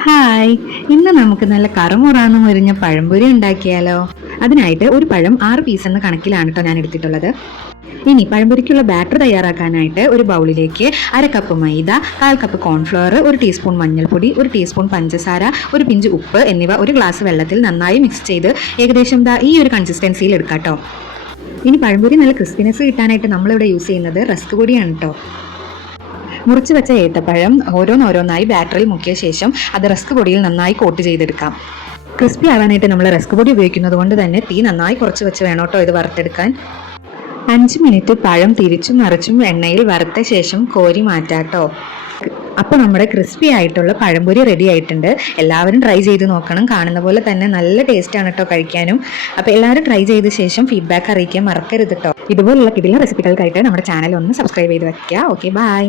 ഇന്ന് നമുക്ക് നല്ല കറുമുറാന്ന് മുരിഞ്ഞ പഴംപൊരി ഉണ്ടാക്കിയാലോ? അതിനായിട്ട് ഒരു പഴം ആറ് പീസ് എന്ന കണക്കിലാണ് കേട്ടോ ഞാൻ എടുത്തിട്ടുള്ളത്. ഇനി പഴംപൊരിക്കുള്ള ബാറ്റർ തയ്യാറാക്കാനായിട്ട് ഒരു ബൗളിലേക്ക് അര കപ്പ് മൈദ കാൽ കപ്പ് കോൺഫ്ലവർ ഒരു ടീസ്പൂൺ മഞ്ഞൾപ്പൊടി ഒരു ടീസ്പൂൺ പഞ്ചസാര ഒരു പിഞ്ച് ഉപ്പ് എന്നിവ ഒരു ഗ്ലാസ് വെള്ളത്തിൽ നന്നായി മിക്സ് ചെയ്ത് ഏകദേശം ദാ ഈ ഒരു കൺസിസ്റ്റൻസിയിൽ എടുക്കാം കേട്ടോ ഇനി പഴംപൊരി നല്ല ക്രിസ്പിനെസ് കിട്ടാനായിട്ട് നമ്മളിവിടെ യൂസ് ചെയ്യുന്നത് റസ്ക് പൊടിയാണ് കേട്ടോ മുറിച്ച് വെച്ച ഏത്തപ്പഴം ഓരോന്നോരോന്നായി ബാറ്ററിൽ മുക്കിയ ശേഷം അത് റസ്ക് പൊടിയിൽ നന്നായി കോട്ട് ചെയ്തെടുക്കാം. ക്രിസ്പി ആവാനായിട്ട് നമ്മൾ റസ്ക് പൊടി ഉപയോഗിക്കുന്നത് കൊണ്ട് തന്നെ തീ നന്നായി കുറച്ച് വെച്ച് വേണം കേട്ടോ ഇത് വറുത്തെടുക്കാൻ. അഞ്ച് മിനിറ്റ് പഴം തിരിച്ചും മറിച്ചും എണ്ണയിൽ വറുത്ത ശേഷം കോരി മാറ്റാട്ടോ അപ്പോൾ നമ്മുടെ ക്രിസ്പി ആയിട്ടുള്ള പഴംപൊരി റെഡി ആയിട്ടുണ്ട്. എല്ലാവരും ട്രൈ ചെയ്ത് നോക്കണം. കാണുന്ന പോലെ തന്നെ നല്ല ടേസ്റ്റ് ആണ് കേട്ടോ കഴിക്കാനും. അപ്പോൾ എല്ലാവരും ട്രൈ ചെയ്ത ശേഷം ഫീഡ്ബാക്ക് അറിയിക്കാൻ മറക്കരുത് കേട്ടോ. ഇതുപോലുള്ള കിടില റെസിപ്പികൾക്കായിട്ട് നമ്മുടെ ചാനൽ ഒന്ന് സബ്സ്ക്രൈബ് ചെയ്ത് വയ്ക്കുക ഓക്കെ ബൈ